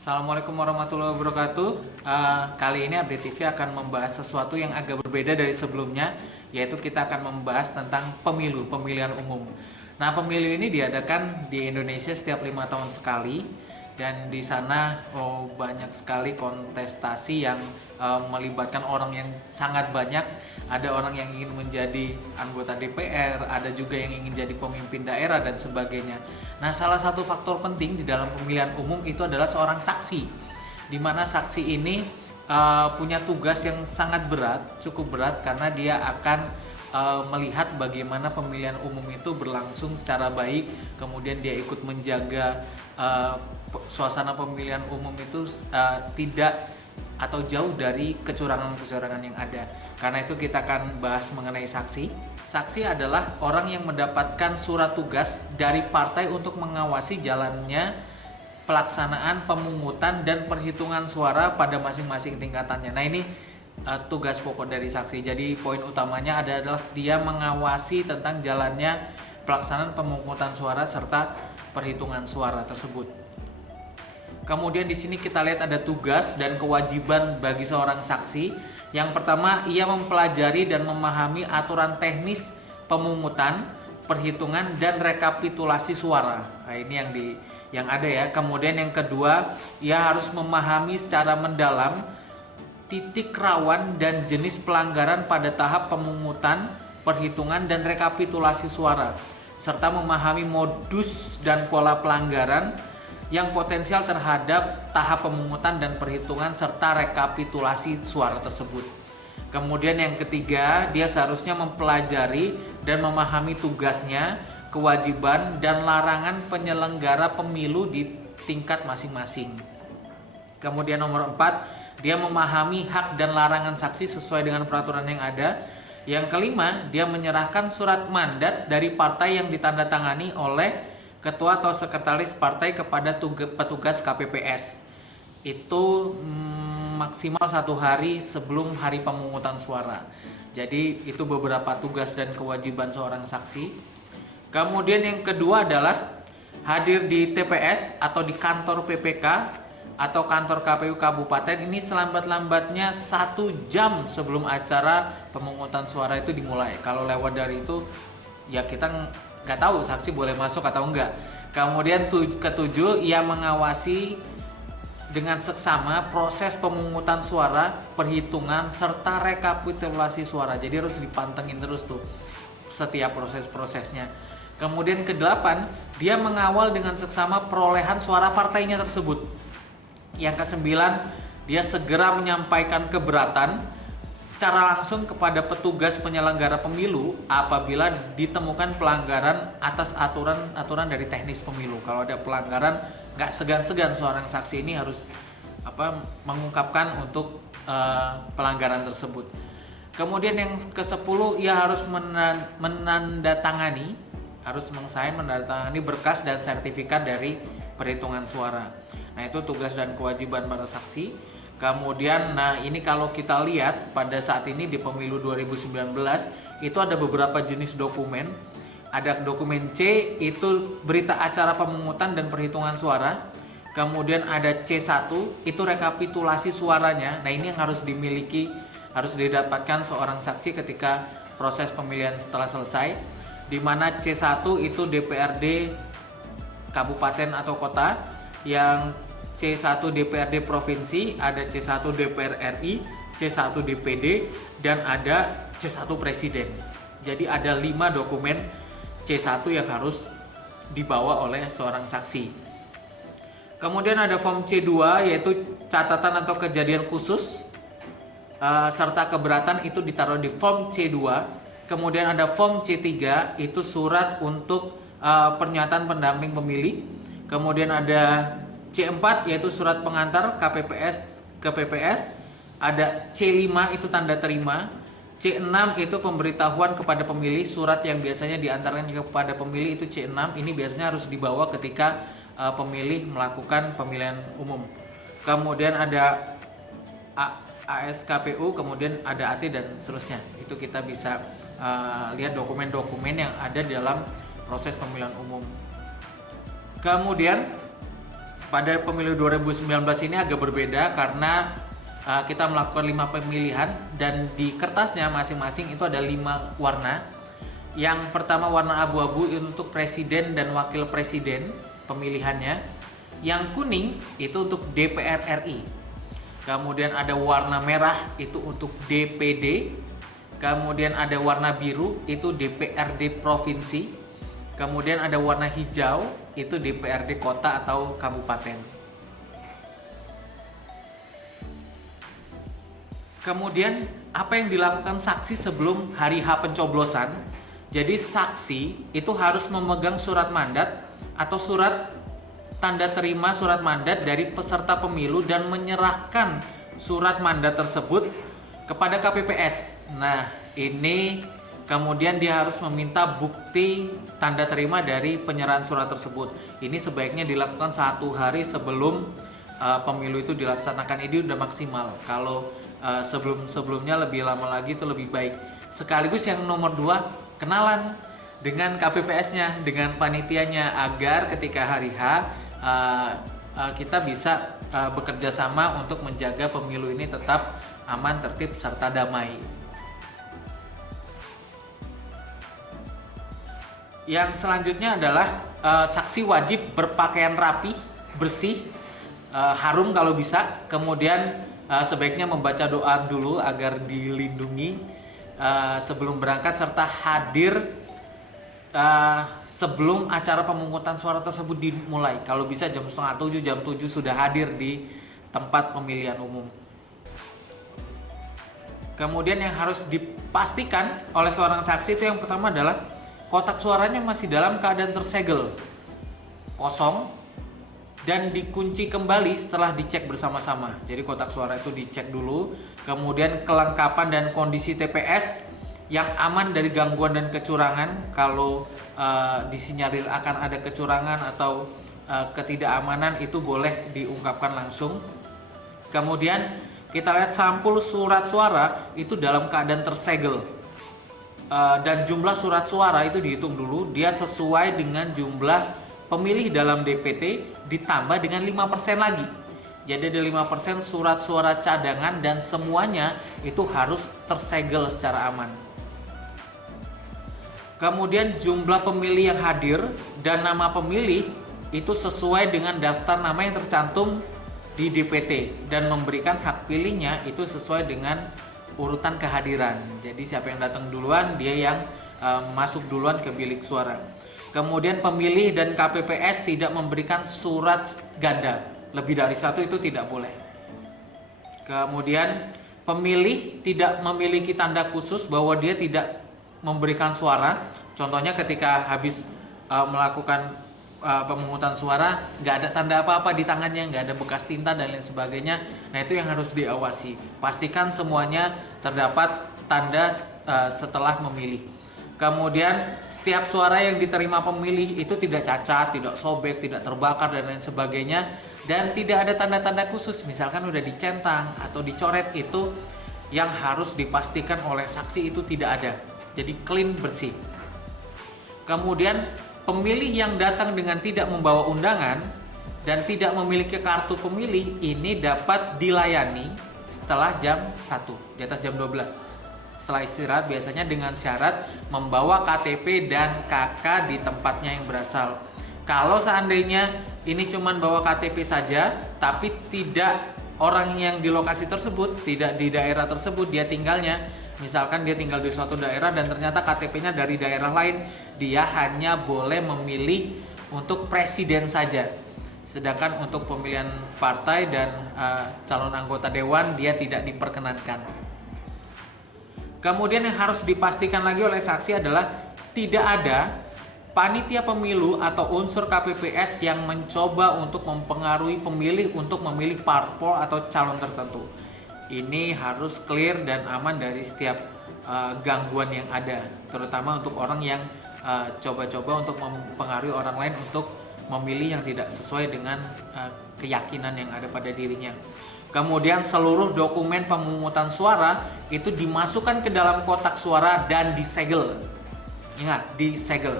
Assalamualaikum warahmatullahi wabarakatuh. Kali ini Update TV akan membahas sesuatu yang agak berbeda dari sebelumnya, yaitu kita akan membahas tentang pemilihan umum. Nah, pemilu ini diadakan di Indonesia setiap 5 tahun sekali, dan di sana banyak sekali kontestasi yang melibatkan orang yang sangat banyak. Ada orang yang ingin menjadi anggota DPR, ada juga yang ingin jadi pemimpin daerah dan sebagainya. Nah, salah satu faktor penting di dalam pemilihan umum itu adalah seorang saksi, di mana saksi ini punya tugas yang sangat berat, cukup berat, karena dia akan melihat bagaimana pemilihan umum itu berlangsung secara baik, kemudian dia ikut menjaga suasana pemilihan umum itu tidak atau jauh dari kecurangan-kecurangan yang ada. Karena itu kita akan bahas mengenai saksi. Saksi adalah orang yang mendapatkan surat tugas dari partai untuk mengawasi jalannya pelaksanaan pemungutan dan perhitungan suara pada masing-masing tingkatannya. Nah, ini tugas pokok dari saksi. Jadi poin utamanya adalah dia mengawasi tentang jalannya pelaksanaan pemungutan suara serta perhitungan suara tersebut. Kemudian di sini kita lihat ada tugas dan kewajiban bagi seorang saksi. Yang pertama, ia mempelajari dan memahami aturan teknis pemungutan, perhitungan dan rekapitulasi suara. Nah, ini yang ada ya. Kemudian yang kedua, ia harus memahami secara mendalam titik rawan dan jenis pelanggaran pada tahap pemungutan, perhitungan dan rekapitulasi suara, serta memahami modus dan pola pelanggaran yang potensial terhadap tahap pemungutan dan perhitungan serta rekapitulasi suara tersebut. Kemudian yang ketiga, dia seharusnya mempelajari dan memahami tugasnya, kewajiban dan larangan penyelenggara pemilu di tingkat masing-masing. Kemudian nomor 4, dia memahami hak dan larangan saksi sesuai dengan peraturan yang ada. Yang kelima, dia menyerahkan surat mandat dari partai yang ditandatangani oleh ketua atau sekretaris partai kepada petugas KPPS. Itu maksimal 1 hari sebelum hari pemungutan suara. Jadi itu beberapa tugas dan kewajiban seorang saksi. Kemudian yang kedua adalah hadir di TPS atau di kantor PPK atau kantor KPU kabupaten ini selambat-lambatnya 1 jam sebelum acara pemungutan suara itu dimulai. Kalau lewat dari itu ya kita nggak tahu saksi boleh masuk atau enggak. Kemudian ketujuh, ia mengawasi dengan seksama proses pemungutan suara, perhitungan serta rekapitulasi suara. Jadi harus dipantengin terus tuh setiap proses-prosesnya. Kemudian ke-8, dia mengawal dengan seksama perolehan suara partainya tersebut. Yang ke-9, dia segera menyampaikan keberatan secara langsung kepada petugas penyelenggara pemilu apabila ditemukan pelanggaran atas aturan dari teknis pemilu. Kalau ada pelanggaran, nggak segan-segan seorang saksi ini harus mengungkapkan untuk pelanggaran tersebut. Kemudian yang ke-10, ia harus menandatangani berkas dan sertifikat dari perhitungan suara. Nah, itu tugas dan kewajiban para saksi. Kemudian, nah ini kalau kita lihat pada saat ini di pemilu 2019 itu ada beberapa jenis dokumen. Ada dokumen C, itu berita acara pemungutan dan perhitungan suara. Kemudian ada C1, itu rekapitulasi suaranya. Nah, ini yang harus dimiliki, harus didapatkan seorang saksi ketika proses pemilihan setelah selesai. Di mana C1 itu DPRD kabupaten atau kota, yang C1 DPRD provinsi, ada C1 DPR RI, C1 DPD, dan ada C1 presiden. Jadi ada 5 dokumen C1 yang harus dibawa oleh seorang saksi. Kemudian ada form C2, yaitu catatan atau kejadian khusus serta keberatan, itu ditaruh di form C2. Kemudian ada form C3, itu surat untuk pernyataan pendamping pemilih. Kemudian ada C4, yaitu surat pengantar KPPS ke PPS. Ada C5, itu tanda terima. C6 itu pemberitahuan kepada pemilih, surat yang biasanya diantarkan kepada pemilih itu C6. Ini biasanya harus dibawa ketika pemilih melakukan pemilihan umum. Kemudian ada ASKPU, kemudian ada AT dan seterusnya. Itu kita bisa lihat dokumen-dokumen yang ada di dalam proses pemilihan umum. Kemudian pada pemilu 2019 ini agak berbeda karena kita melakukan 5 pemilihan dan di kertasnya masing-masing itu ada 5 warna. Yang pertama warna abu-abu untuk presiden dan wakil presiden pemilihannya. Yang kuning itu untuk DPR RI. Kemudian ada warna merah itu untuk DPD. Kemudian ada warna biru itu DPRD provinsi. Kemudian ada warna hijau itu DPRD kota atau kabupaten. Kemudian apa yang dilakukan saksi sebelum hari H pencoblosan? Jadi saksi itu harus memegang surat mandat atau surat tanda terima surat mandat dari peserta pemilu dan menyerahkan surat mandat tersebut kepada KPPS. Nah, ini kemudian dia harus meminta bukti tanda terima dari penyerahan surat tersebut. Ini sebaiknya dilakukan 1 hari sebelum pemilu itu dilaksanakan. Ini udah maksimal. Kalau sebelum-sebelumnya lebih lama lagi itu lebih baik. Sekaligus yang nomor 2, kenalan dengan KPPS-nya, dengan panitianya agar ketika hari H kita bisa bekerja sama untuk menjaga pemilu ini tetap aman, tertib, serta damai. Yang selanjutnya adalah saksi wajib berpakaian rapi, bersih, harum kalau bisa. Kemudian sebaiknya membaca doa dulu agar dilindungi sebelum berangkat, serta hadir sebelum acara pemungutan suara tersebut dimulai. Kalau bisa jam 6:30, jam 7 sudah hadir di tempat pemilihan umum. Kemudian yang harus dipastikan oleh seorang saksi itu yang pertama adalah kotak suaranya masih dalam keadaan tersegel, kosong, dan dikunci kembali setelah dicek bersama-sama. Jadi kotak suara itu dicek dulu, kemudian kelengkapan dan kondisi TPS yang aman dari gangguan dan kecurangan. Kalau disinyalir akan ada kecurangan atau ketidakamanan itu boleh diungkapkan langsung. Kemudian kita lihat sampul surat suara itu dalam keadaan tersegel. Dan jumlah surat suara itu dihitung dulu, dia sesuai dengan jumlah pemilih dalam DPT ditambah dengan 5% lagi. Jadi ada 5% surat suara cadangan dan semuanya itu harus tersegel secara aman. Kemudian jumlah pemilih yang hadir dan nama pemilih itu sesuai dengan daftar nama yang tercantum di DPT dan memberikan hak pilihnya itu sesuai dengan urutan kehadiran. Jadi siapa yang datang duluan dia yang masuk duluan ke bilik suara. Kemudian pemilih dan KPPS tidak memberikan surat ganda, lebih dari 1 itu tidak boleh. Kemudian pemilih tidak memiliki tanda khusus bahwa dia tidak memberikan suara. Contohnya ketika habis melakukan pemungutan suara nggak ada tanda apa-apa di tangannya, nggak ada bekas tinta dan lain sebagainya. Nah itu yang harus diawasi. Pastikan semuanya terdapat tanda setelah memilih. Kemudian setiap suara yang diterima pemilih itu tidak cacat, tidak sobek, tidak terbakar dan lain sebagainya, dan tidak ada tanda-tanda khusus misalkan udah dicentang atau dicoret, itu yang harus dipastikan oleh saksi itu tidak ada. Jadi clean, bersih. Kemudian pemilih yang datang dengan tidak membawa undangan dan tidak memiliki kartu pemilih ini dapat dilayani setelah jam 1, di atas jam 12. Setelah istirahat biasanya dengan syarat membawa KTP dan KK di tempatnya yang berasal. Kalau seandainya ini cuman bawa KTP saja tapi tidak orang yang di lokasi tersebut, tidak di daerah tersebut dia tinggalnya, misalkan dia tinggal di suatu daerah dan ternyata KTP-nya dari daerah lain, dia hanya boleh memilih untuk presiden saja. Sedangkan untuk pemilihan partai dan calon anggota dewan dia tidak diperkenankan. Kemudian yang harus dipastikan lagi oleh saksi adalah tidak ada panitia pemilu atau unsur KPPS yang mencoba untuk mempengaruhi pemilih untuk memilih parpol atau calon tertentu. Ini harus clear dan aman dari setiap gangguan yang ada, terutama untuk orang yang coba-coba untuk mempengaruhi orang lain untuk memilih yang tidak sesuai dengan keyakinan yang ada pada dirinya. Kemudian seluruh dokumen pemungutan suara itu dimasukkan ke dalam kotak suara dan disegel. Ingat, disegel.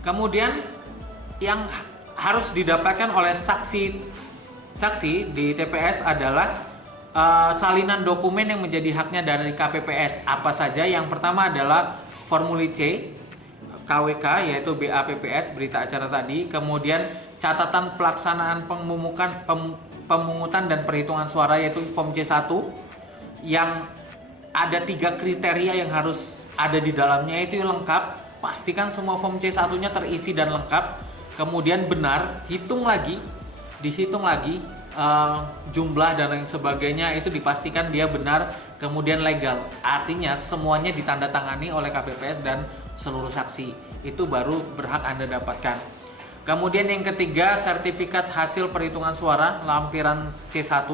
Kemudian yang harus didapatkan oleh saksi di TPS adalah salinan dokumen yang menjadi haknya dari KPPS. Apa saja? Yang pertama adalah formulir C KWK, yaitu BAPPS, berita acara tadi. Kemudian catatan pelaksanaan pemungutan dan perhitungan suara, yaitu form C1, yang ada 3 kriteria yang harus ada di dalamnya, itu lengkap. Pastikan semua form C1-nya terisi dan lengkap. Kemudian benar, dihitung lagi jumlah dan lain sebagainya, itu dipastikan dia benar, kemudian legal. Artinya semuanya ditandatangani oleh KPPS dan seluruh saksi. Itu baru berhak Anda dapatkan. Kemudian yang ketiga, sertifikat hasil perhitungan suara lampiran C1.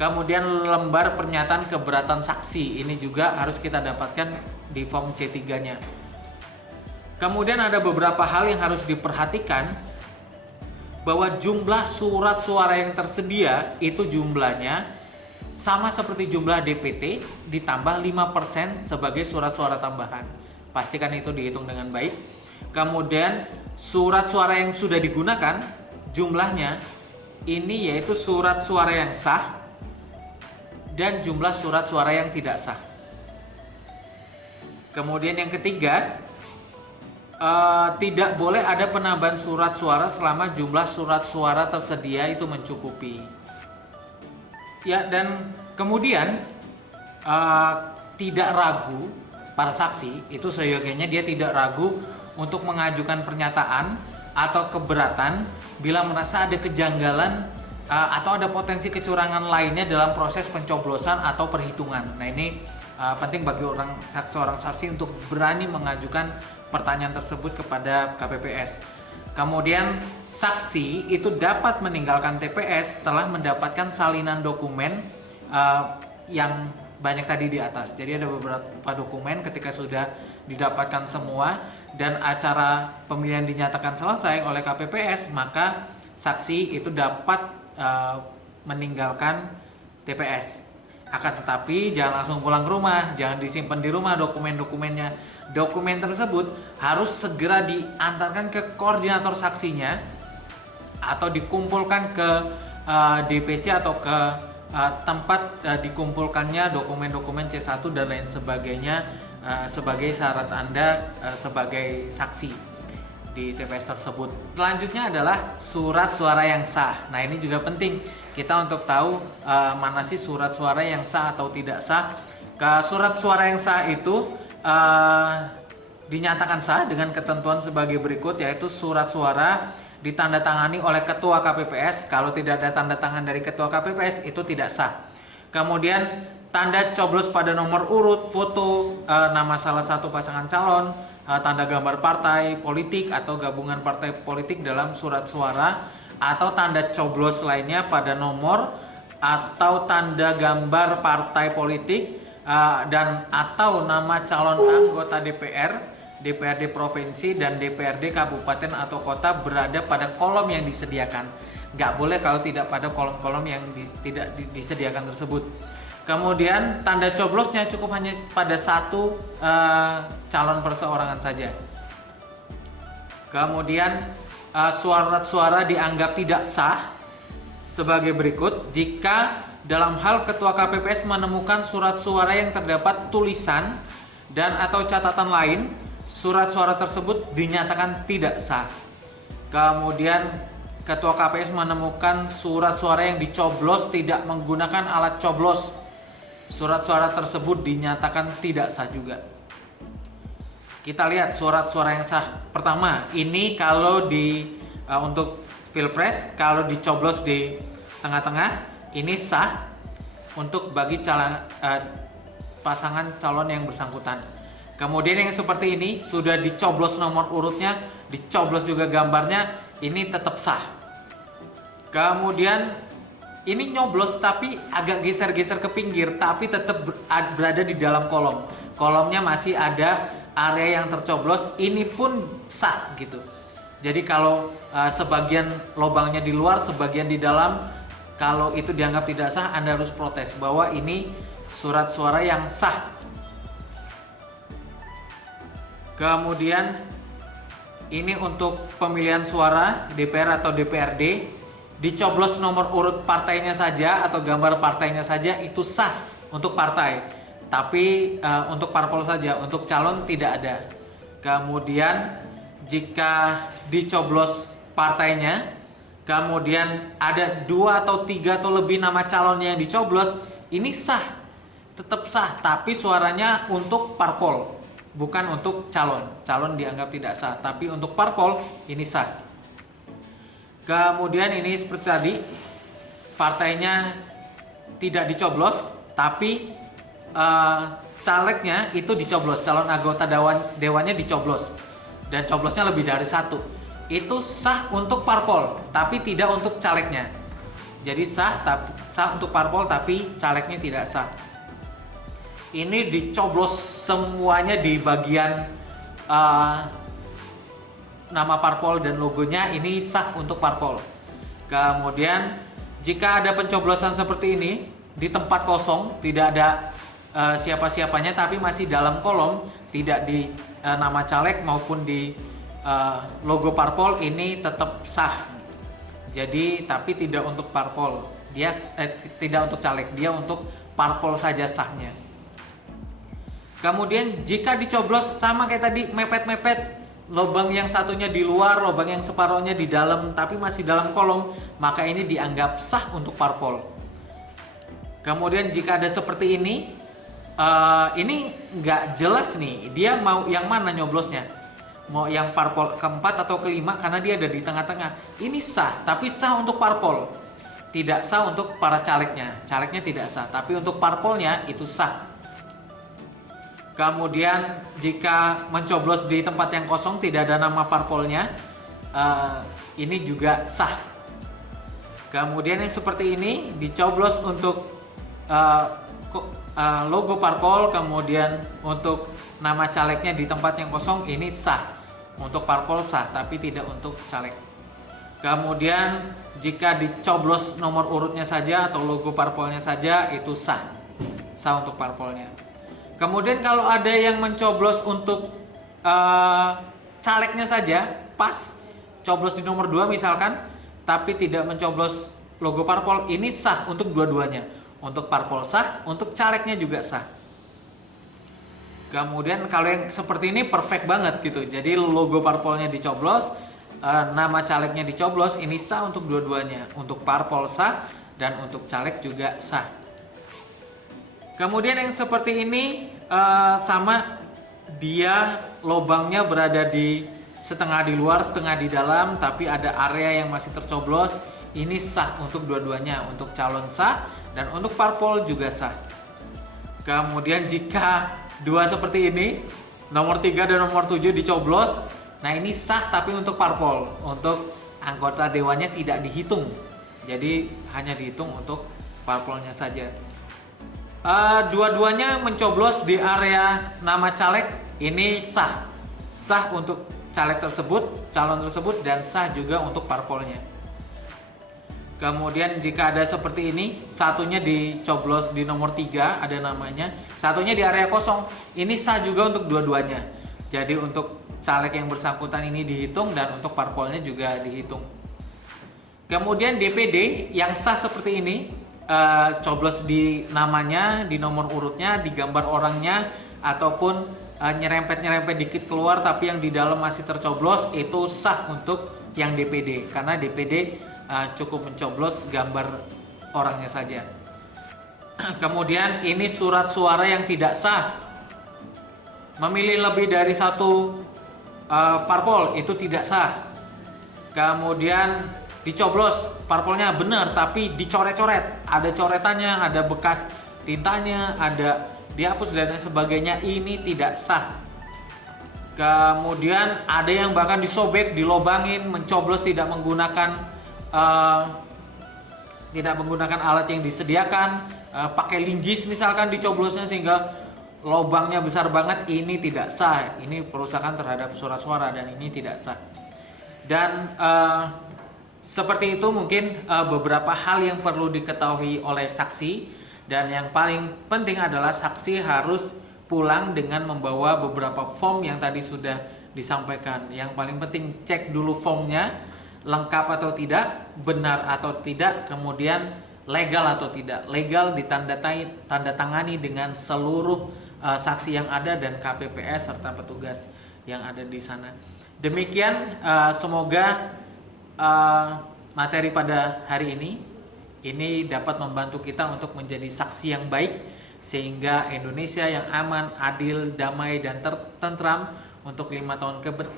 Kemudian lembar pernyataan keberatan saksi, ini juga harus kita dapatkan di form C3-nya. Kemudian ada beberapa hal yang harus diperhatikan, bahwa jumlah surat suara yang tersedia itu jumlahnya sama seperti jumlah DPT ditambah 5% sebagai surat suara tambahan. Pastikan itu dihitung dengan baik. Kemudian surat suara yang sudah digunakan jumlahnya ini yaitu surat suara yang sah dan jumlah surat suara yang tidak sah. Kemudian yang ketiga, tidak boleh ada penambahan surat suara selama jumlah surat suara tersedia itu mencukupi. Ya, dan kemudian tidak ragu, para saksi itu seyogianya dia tidak ragu untuk mengajukan pernyataan atau keberatan bila merasa ada kejanggalan atau ada potensi kecurangan lainnya dalam proses pencoblosan atau perhitungan. Nah, ini penting bagi seorang saksi untuk berani mengajukan pertanyaan tersebut kepada KPPS. Kemudian saksi itu dapat meninggalkan TPS setelah mendapatkan salinan dokumen yang banyak tadi di atas. Jadi ada beberapa dokumen, ketika sudah didapatkan semua dan acara pemilihan dinyatakan selesai oleh KPPS, maka saksi itu dapat meninggalkan TPS. Akan tetapi jangan langsung pulang ke rumah, jangan disimpan di rumah dokumen-dokumennya. Dokumen tersebut harus segera diantarkan ke koordinator saksinya atau dikumpulkan ke DPC atau ke tempat dikumpulkannya dokumen-dokumen C1 dan lain sebagainya sebagai syarat Anda sebagai saksi di TPS tersebut. Selanjutnya adalah surat suara yang sah. Nah, ini juga penting kita untuk tahu mana sih surat suara yang sah atau tidak sah. Surat suara yang sah itu dinyatakan sah dengan ketentuan sebagai berikut, yaitu surat suara ditandatangani oleh ketua KPPS. Kalau tidak ada tanda tangan dari ketua KPPS itu tidak sah. Kemudian tanda coblos pada nomor urut, foto nama salah satu pasangan calon, tanda gambar partai politik atau gabungan partai politik dalam surat suara, atau tanda coblos lainnya pada nomor atau tanda gambar partai politik dan atau nama calon anggota DPR, DPRD provinsi dan DPRD kabupaten atau kota berada pada kolom yang disediakan. Nggak boleh kalau tidak pada kolom-kolom yang tidak disediakan tersebut. Kemudian tanda coblosnya cukup hanya pada satu calon perseorangan saja. Kemudian surat suara dianggap tidak sah sebagai berikut jika dalam hal ketua KPPS menemukan surat suara yang terdapat tulisan dan atau catatan lain, surat suara tersebut dinyatakan tidak sah. Kemudian ketua KPPS menemukan surat suara yang dicoblos tidak menggunakan alat coblos, surat suara tersebut dinyatakan tidak sah juga. Kita lihat surat suara yang sah. Pertama, ini kalau untuk Pilpres, kalau dicoblos di tengah-tengah, ini sah untuk bagi pasangan calon yang bersangkutan. Kemudian yang seperti ini sudah dicoblos nomor urutnya, dicoblos juga gambarnya, ini tetap sah. Kemudian ini nyoblos tapi agak geser-geser ke pinggir, tapi tetap berada di dalam kolom. Kolomnya masih ada area yang tercoblos, ini pun sah gitu. Jadi kalau sebagian lubangnya di luar, sebagian di dalam, kalau itu dianggap tidak sah, Anda harus protes bahwa ini surat suara yang sah. Kemudian ini untuk pemilihan suara DPR atau DPRD, dicoblos nomor urut partainya saja atau gambar partainya saja itu sah untuk partai. Tapi untuk parpol saja, untuk calon tidak ada. Kemudian jika dicoblos partainya, kemudian ada 2 atau 3 atau lebih nama calonnya yang dicoblos, ini sah, tetap sah, tapi suaranya untuk parpol, bukan untuk calon. Calon dianggap tidak sah, tapi untuk parpol ini sah. Kemudian ini seperti tadi, partainya tidak dicoblos, tapi calegnya itu dicoblos, calon anggota dewannya dicoblos, dan coblosnya lebih dari 1. Itu sah untuk parpol, tapi tidak untuk calegnya. Jadi sah untuk parpol, tapi calegnya tidak sah. Ini dicoblos semuanya di bagian nama parpol dan logonya, ini sah untuk parpol. Kemudian jika ada pencoblosan seperti ini di tempat kosong, tidak ada siapa-siapanya, tapi masih dalam kolom, tidak di nama caleg maupun di logo parpol, ini tetap sah. Jadi tapi tidak untuk parpol, dia tidak untuk caleg, dia untuk parpol saja sahnya. Kemudian jika dicoblos sama kayak tadi, mepet-mepet, lubang yang satunya di luar, lubang yang separohnya di dalam, tapi masih dalam kolom, maka ini dianggap sah untuk parpol. Kemudian jika ada seperti ini nggak jelas nih, dia mau yang mana nyoblosnya, mau yang parpol keempat atau kelima, karena dia ada di tengah-tengah. Ini sah, tapi sah untuk parpol, tidak sah untuk para calegnya. Calegnya tidak sah, tapi untuk parpolnya itu sah. Kemudian jika mencoblos di tempat yang kosong, tidak ada nama parpolnya, ini juga sah. Kemudian yang seperti ini dicoblos untuk logo parpol, kemudian untuk nama calegnya di tempat yang kosong, ini sah. Untuk parpol sah, tapi tidak untuk caleg. Kemudian jika dicoblos nomor urutnya saja atau logo parpolnya saja, itu sah untuk parpolnya. Kemudian kalau ada yang mencoblos untuk calegnya saja, pas coblos di nomor 2 misalkan, tapi tidak mencoblos logo parpol, ini sah untuk dua-duanya. Untuk parpol sah, untuk calegnya juga sah. Kemudian kalau yang seperti ini perfect banget gitu. Jadi logo parpolnya dicoblos, nama calegnya dicoblos, ini sah untuk dua-duanya. Untuk parpol sah dan untuk caleg juga sah. Kemudian yang seperti ini sama, dia lubangnya berada di setengah di luar, setengah di dalam, tapi ada area yang masih tercoblos. Ini sah untuk dua-duanya, untuk calon sah dan untuk parpol juga sah. Kemudian jika 2 seperti ini, nomor 3 dan nomor 7 dicoblos, nah ini sah tapi untuk parpol, untuk anggota dewannya tidak dihitung, jadi hanya dihitung untuk parpolnya saja. Dua-duanya mencoblos di area nama caleg, ini sah untuk caleg tersebut, calon tersebut, dan sah juga untuk parpolnya. Kemudian jika ada seperti ini, satunya dicoblos di nomor 3, ada namanya, satunya di area kosong, ini sah juga untuk dua-duanya. Jadi untuk caleg yang bersangkutan ini dihitung dan untuk parpolnya juga dihitung. Kemudian DPD yang sah seperti ini, coblos di namanya, di nomor urutnya, di gambar orangnya, ataupun nyerempet-nyerempet dikit keluar tapi yang di dalam masih tercoblos, itu sah untuk yang DPD, karena DPD cukup mencoblos gambar orangnya saja. Kemudian ini surat suara yang tidak sah, memilih lebih dari 1 parpol, itu tidak sah. Kemudian dicoblos parpolnya benar tapi dicoret-coret, ada coretannya, ada bekas tintanya, ada dihapus dan lain sebagainya, ini tidak sah. Kemudian ada yang bahkan disobek, dilobangin, mencoblos tidak menggunakan alat yang disediakan, pakai linggis misalkan dicoblosnya sehingga lobangnya besar banget, ini tidak sah. Ini perusakan terhadap surat suara dan ini tidak sah. Dan seperti itu mungkin beberapa hal yang perlu diketahui oleh saksi, dan yang paling penting adalah saksi harus pulang dengan membawa beberapa form yang tadi sudah disampaikan. Yang paling penting cek dulu formnya lengkap atau tidak, benar atau tidak, kemudian legal atau tidak. Legal tanda tangani dengan seluruh saksi yang ada dan KPPS serta petugas yang ada di sana. Demikian semoga materi pada hari ini dapat membantu kita untuk menjadi saksi yang baik sehingga Indonesia yang aman, adil, damai dan tentram untuk 5 tahun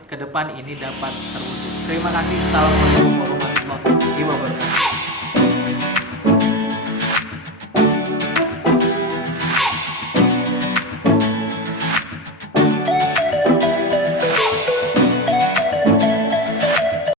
ke depan ini dapat terwujud. Terima kasih. Assalamualaikum warahmatullahi wabarakatuh.